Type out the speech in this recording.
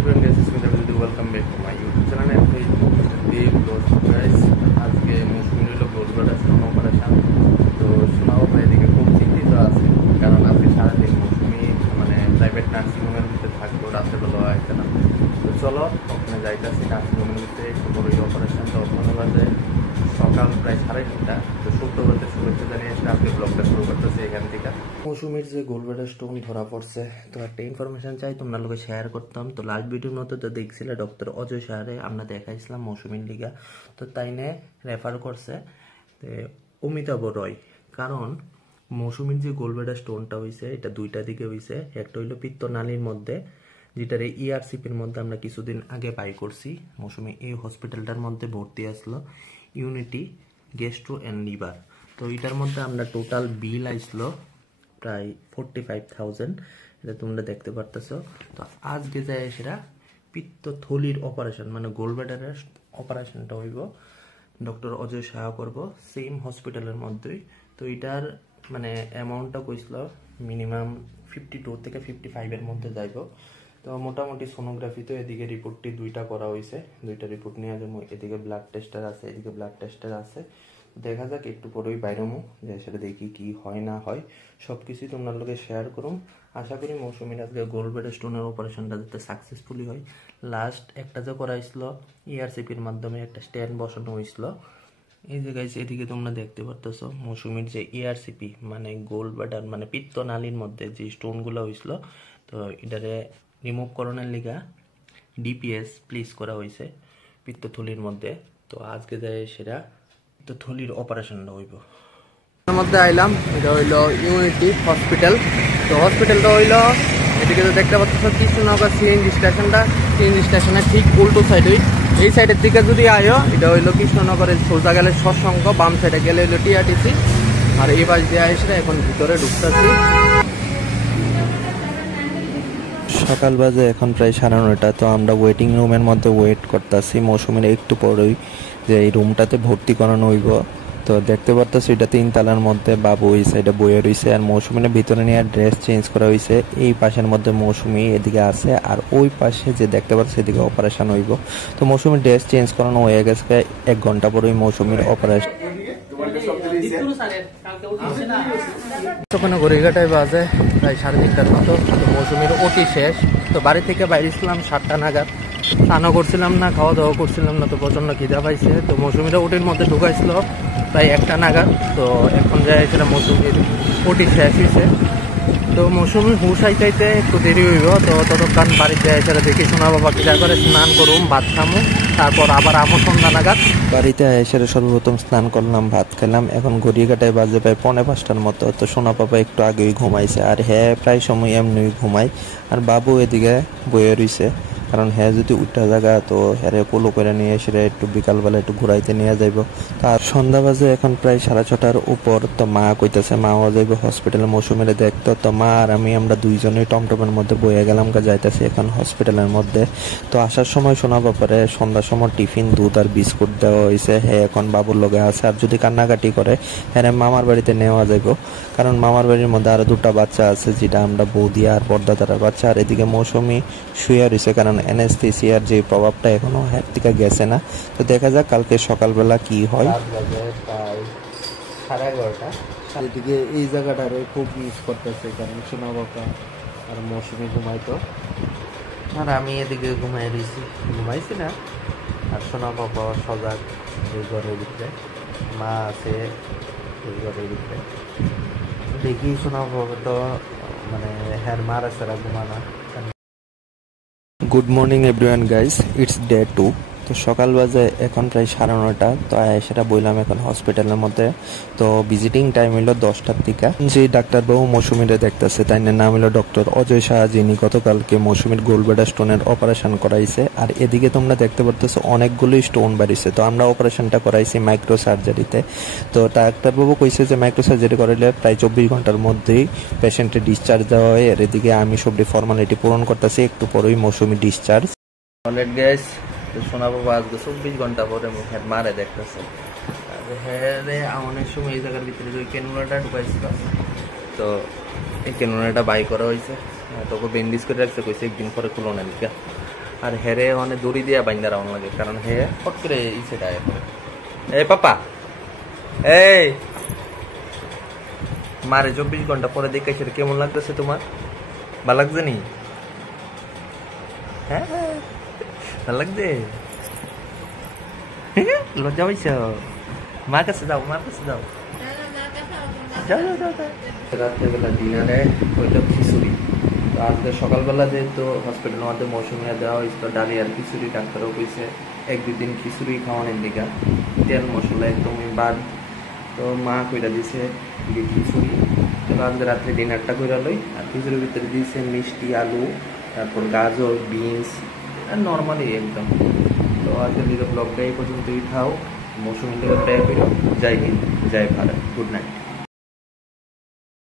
everyone, guys, it's me, welcome back to my YouTube channel and Facebook. Deep close guys, আজকে মৌসুমী হলো গোলগড়া stone operation. তো শোনাও ভাই এদিকে খুব চিন্তিত আছে, কারণ আজকে সারাদিন মৌসুমী মানে প্রাইভেট নার্সিং হোমের ভিতরে থাকবো, রাত্রেবেলা আসতে না। তো চলো ওখানে যাইতেছি নার্সিং হোমের ভিতরে, একটু বড়ই অপারেশন। তো ওখানে বাজে সকাল প্রায় 3:30। তো শুক্রবারতে শুভেচ্ছা জানিয়ে আজকে ব্লগটা শুরু করতেছি এখান থেকে। মৌসুমীর যে গোলব্লাডার স্টোন ধরা পড়ছে, তো একটা ইনফরমেশন চাই তোমরা লোকে শেয়ার করতাম। তো লাস্ট ভিডিওর মতো তো দেখছিলে ডক্টর অজয় সাহারে আমরা দেখাইছিলাম মৌসুমীর লিগা, তো তাইনে রেফার করছে অমিতাভ রয়। কারণ মৌসুমীর যে গোলব্লাডার স্টোনটা হয়েছে এটা দুইটা দিকে হয়েছে, একটা হইলো পিত্তনালীর মধ্যে, যেটার ইআরসিপির মধ্যে আমরা কিছুদিন আগে বাই করছি। মৌসুমী এই হসপিটালটার মধ্যে ভর্তি আসলো, ইউনিটি গ্যাস্ট্রো অ্যান্ড লিভার। তো এটার মধ্যে আমরা টোটাল বিল আসলো প্রায় 45,000, এটা তোমরা দেখতে পারতেছো। তো আজকে যায় সেটা পিত্তথলির অপারেশন, মানে গোলব্লাডারের অপারেশনটা হইব, ডক্টর অজয় সাহা করব সেম হসপিটালের মধ্যেই। তো এটার মানে অ্যামাউন্টটা কইছিল মিনিমাম 52 থেকে 55-এর মধ্যে যাইব। তো মোটামুটি সোনোগ্রাফি তো এদিকে রিপোর্টটি দুইটা করা হয়েছে, দুইটা রিপোর্ট নিয়ে যাবো। এদিকে ব্লাড টেস্টার আছে, এদিকে ব্লাড টেস্টার আছে। দেখা যাক একটু পরেই বাইরমু, যে সেটা দেখি কি হয় না হয়, সবকিছুই তোমার লোকে শেয়ার করুম। আশা করি মৌসুমীর আজকে গোলব্লাডার স্টোনের অপারেশনটা যাতে সাকসেসফুলি হয়। লাস্ট একটা যে করাইছিল ইআরসিপির মাধ্যমে একটা স্ট্যান্ড বসানো হয়েছিল। এই যে গাইস এদিকে তোমরা দেখতে পারতেছো মৌসুমীর যে ইআরসিপি মানে গোলব্লাডার মানে পিত্তনালীর মধ্যে যে স্টোনগুলো হয়েছিল, তো এটারে রিমুভ করণের লিগা ডিপিএস প্লেস করা হয়েছে পিত্তথলির মধ্যে। তো আজকে যায় সেটা পিত্তথলির অপারেশনটা হইব। এর মধ্যে আইলাম, এটা হইল ইউনিটি হসপিটাল। তো হসপিটালটা হইল এদিকে তো দেখতে পাচ্ছ কৃষ্ণনগর সিএনজি স্টেশনটা, সিএনজি স্টেশনের ঠিক উল্টো সাইডে। এই সাইডের দিকে যদি আয়ো এটা হইলো কৃষ্ণনগরের সোজা গেলে সৎসঙ্গ, বাম সাইডে গেলে হইলো টিআরটিসি, আর এই পাশ দিয়ে আসলে এখন ভিতরে ঢুকতেছি। সকাল বাজে এখন প্রায় 9:30। তো আমরা ওয়েটিং রুমের মধ্যে ওয়েট করতেছি মৌসুমীর একটু পরেই যে এই রুমটাতে ভর্তি করানো হইব। তো দেখতে পারতেছি এটা 3 তলার মধ্যে বাবু ওই সাইডে বয়ে রয়েছে, আর মৌসুমীর ভিতরে নিয়ে ড্রেস চেঞ্জ করা হয়েছে। এই পাশের মধ্যে মৌসুমী এদিকে আছে, আর ওই পাশে যে দেখতে পাচ্ছি এদিকে অপারেশন হইব। তো মৌসুমীর ড্রেস চেঞ্জ করানো হয়ে গেছে, 1 ঘন্টা পরেই মৌসুমীর অপারেশন। ঘড়িঘাটায় বাজে প্রায় 3:30টার মতো। তো মৌসুমীর ওটি শেষ। তো বাড়ি থেকে বাইরেছিলাম 7টা নাগাদ, স্নানও করছিলাম না, খাওয়া দাওয়া করছিলাম না, তো প্রচন্ড খিদা পাইছে। তো মৌসুমীরা ওটির মধ্যে ঢুকাইছিল প্রায় 1টা নাগাদ। তো এখন যায় সেটা মৌসুমীর ওটি শেষ হয়েছে। তো মৌসুমী হুশ আইতে একটু দেরি হইব। তো ততক্ষণ বাড়িতে এসে দেখি শোনা বাবা কি করে স্নান করুম, ভাত খামু, তারপর আবার আমো সন্ধ্যা নাগাদ। বাড়িতে এসে সর্বপ্রথম স্নান করলাম, ভাত খেলাম। এখন ঘড়িঘাটায় বাজে প্রায় 4:45টার মতো। তো সোনা বাবা একটু আগেই ঘুমাইছে, আর হ্যাঁ প্রায় সময় এমনি ঘুমাই। আর বাবু এদিকে বয়ে রইছে, কারণ হ্যাঁ যদি উঠা জায়গা তো হ্যারে পোলো করে নিয়ে এসে একটু বিকালবেলা একটু ঘুরাইতে নিয়ে যাইব। তার সন্ধ্যা বাজে এখন প্রায় 6:30টার উপর। তো মা কইতেছে মাও যাইব হসপিটালে মৌসুমীরে দেখতো। তো মা আর আমরা দুইজনেই টমটমের মধ্যে বয়ে গেলাম, যাইতেছি এখন হসপিটালের মধ্যে। তো আসার সময় শোনা ব্যাপারে সন্ধ্যার সময় টিফিন, দুধ আর বিস্কুট দেওয়া হয়েছে। হ্যাঁ এখন বাবুর লগে আছে, আর যদি কান্নাকাটি করে হ্যাঁ মামার বাড়িতে নেওয়া যাইব, কারণ মামার বাড়ির মধ্যে আরো 2টা বাচ্চা আছে, যেটা আমরা বৌদি আর পর্দাদার বাচ্চা। আর এদিকে মৌসুমী শুয়ে রয়েছে, কারণ অ্যানেস্থেসিয়ার যে প্রভাবটা এখনো হাত থেকে গেছে না। তো দেখা যাক কালকে সকালবেলা কি হয়। প্রায় 11:30। এদিকে এই জায়গাটারে খুব মিস করতেছে, কারণ সোনা বাবা আর মৌসুমী ঘুমাইতো, আর আমি এদিকে ঘুমাইছি না। আর সোনা বাবা সজাগ এই ঘরের ভিতরে, মা আছে এই ঘরের ভিতরে। দেখি সোনা বাবা তো মানে হ্যার মার আছে ঘুমানা। Good morning everyone guys, it's day 2। তো সকাল বাজে এখন প্রায় 9:30। তো সেটা বললাম এখন হসপিটালের মধ্যে। তো ভিজিটিং টাইম হলো 10টার দিকে। যে ডাক্তারবাবু মৌসুমীরে দেখতেছে তাই নাম হলো ডক্টর অজয় সাহা, যিনি গতকালকে মৌসুমীর গোলব্লাডার স্টোনের অপারেশন করাইছে। আর এদিকে তোমরা দেখতে পারতেছো অনেকগুলো স্টোন বাড়িছে। তো আমরা অপারেশনটা করাইছি মাইক্রো সার্জারিতে। তো ডাক্তারবাবু কইছে যে মাইক্রো সার্জারি করাইলে প্রায় 24 ঘন্টার মধ্যেই পেশেন্টের ডিসচার্জ দেওয়া হয়। আর এদিকে আমি সবটি ফর্মালিটি পূরণ করতেছি, একটু পরেই মৌসুমী ডিসচার্জ। অনেক গ্যাস শোনা বাবা আজকে 24 ঘন্টা পরে হ্যাঁ মারে দেখতেছে। হ্যাঁ অনেক সময় এই জায়গার ভিতরে ওই ক্যানুলাটা ঢুকাইছিল, তো এই ক্যানুলাটা বাই করা হয়েছে। তোকে বেন্ডিজ করে রাখছে, কইছে একদিন পরে খুলো না দিকে। আর হেরে মানে দড়ি দিয়া বাইন্দা রাউন লাগে, কারণ হে ফট করে ইসে গায়ে পড়ে। এই পাপা, এই মারে 24 ঘন্টা পরে দেখে সেটা কেমন লাগতেছে তোমার? ভালো লাগছে নি? হ্যাঁ ভালো লাগছে? লজ্জা পাইছ? মার কাছে যাও, মার কাছে যাও। যাও যাও যাও যাও। রাত্রেবেলা ডিনারে হইল খিচুড়ি। তো আজকে সকালবেলা যেহেতু হসপিটালের মধ্যে মৌসুমিয়া দেওয়া হয়েছিল ডালি আর খিচুড়ি, ডাক্তারও কইছে 1-2 দিন খিচুড়ি খাওয়ানোর দিকা, তেল মশলা একদমই বাদ। তো মা কইরা দিছে খিচুড়ি। তো আজকে রাত্রে ডিনারটা কইরা লই। আর খিচুড়ির ভিতরে দিয়েছে মিষ্টি আলু, তারপর গাজর, বিনস আর নর্মালি একদম। তো আজকের ভিডিও ব্লগটা এই পর্যন্তই থাও। মৌসুমি থেকে প্রায় বেরো। জয় হিন্দ, জয় ভারত, গুড নাইট।